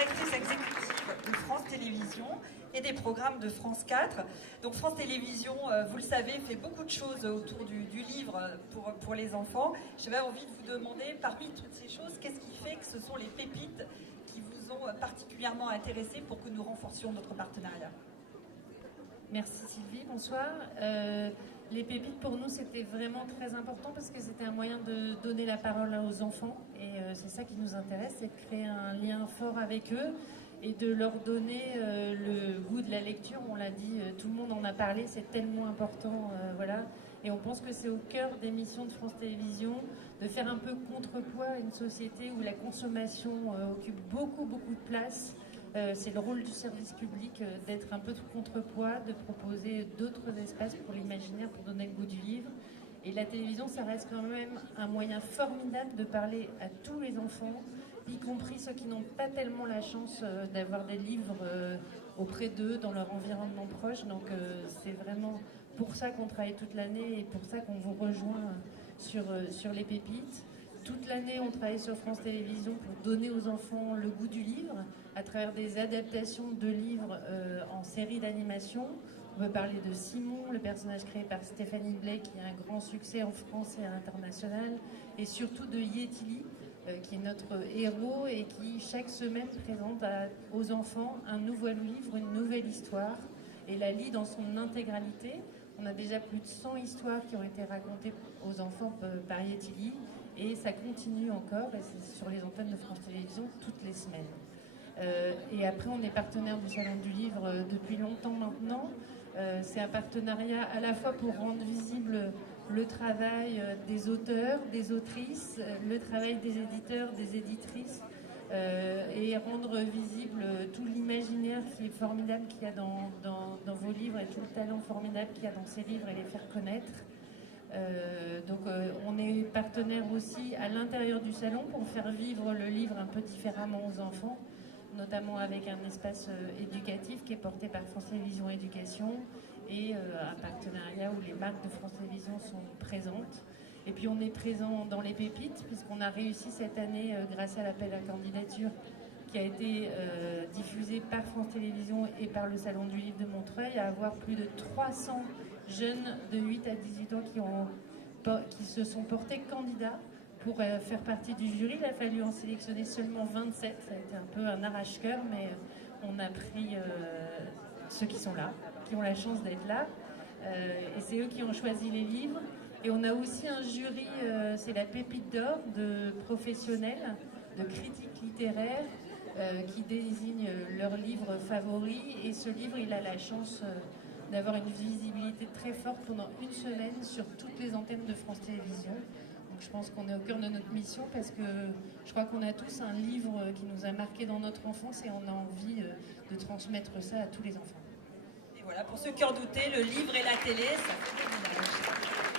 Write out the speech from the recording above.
directrice exécutive de France Télévisions et des programmes de France 4. Donc France Télévisions, vous le savez, fait beaucoup de choses autour du livre pour les enfants. J'avais envie de vous demander, parmi toutes ces choses, qu'est-ce qui fait que ce sont les pépites qui vous ont particulièrement intéressé pour que nous renforcions notre partenariat? Merci Sylvie, bonsoir. Les pépites pour nous c'était vraiment très important parce que c'était un moyen de donner la parole aux enfants et c'est ça qui nous intéresse, c'est de créer un lien fort avec eux et de leur donner le goût de la lecture. On l'a dit, tout le monde en a parlé, c'est tellement important, voilà. Et on pense que c'est au cœur des missions de France Télévisions de faire un peu contrepoids à une société où la consommation occupe beaucoup de place. C'est le rôle du service public d'être un peu de contrepoids, de proposer d'autres espaces pour l'imaginaire, pour donner le goût du livre. Et la télévision, ça reste quand même un moyen formidable de parler à tous les enfants, y compris ceux qui n'ont pas tellement la chance d'avoir des livres auprès d'eux, dans leur environnement proche. Donc c'est vraiment pour ça qu'on travaille toute l'année et pour ça qu'on vous rejoint sur les pépites. Toute l'année, on travaille sur France Télévisions pour donner aux enfants le goût du livre à travers des adaptations de livres en série d'animation. On peut parler de Simon, le personnage créé par Stéphanie Blais, qui a un grand succès en France et à l'international, et surtout de Yetili, qui est notre héros et qui chaque semaine présente aux enfants un nouveau livre, une nouvelle histoire, et la lit dans son intégralité. On a déjà plus de 100 histoires qui ont été racontées aux enfants par Yetili. Et ça continue encore, et c'est sur les antennes de France Télévisions toutes les semaines. Et après, on est partenaire du Salon du Livre depuis longtemps maintenant. C'est un partenariat à la fois pour rendre visible le travail des auteurs, des autrices, le travail des éditeurs, des éditrices, et rendre visible tout l'imaginaire qui est formidable qu'il y a dans vos livres et tout le talent formidable qu'il y a dans ces livres et les faire connaître. Donc on est partenaire aussi à l'intérieur du salon pour faire vivre le livre un peu différemment aux enfants, notamment avec un espace éducatif qui est porté par France Télévisions Éducation et un partenariat où les marques de France Télévisions sont présentes. Et puis on est présent dans les pépites puisqu'on a réussi cette année, grâce à l'appel à candidature qui a été diffusé par France Télévisions et par le Salon du Livre de Montreuil, à avoir plus de 300 jeunes de 8 à 18 ans qui se sont portés candidats pour faire partie du jury. Il a fallu en sélectionner seulement 27, ça a été un peu un arrache-cœur, mais on a pris ceux qui sont là, qui ont la chance d'être là, et c'est eux qui ont choisi les livres. Et on a aussi un jury, c'est la Pépite d'Or, de professionnels, de critiques littéraires, qui désignent leurs livres favoris, et ce livre, il a la chance d'avoir une visibilité très forte pendant une semaine sur toutes les antennes de France Télévisions. Donc je pense qu'on est au cœur de notre mission parce que je crois qu'on a tous un livre qui nous a marqué dans notre enfance et on a envie de transmettre ça à tous les enfants. Et voilà, pour ceux qui en doutaient, le livre et la télé, ça fait des ménages.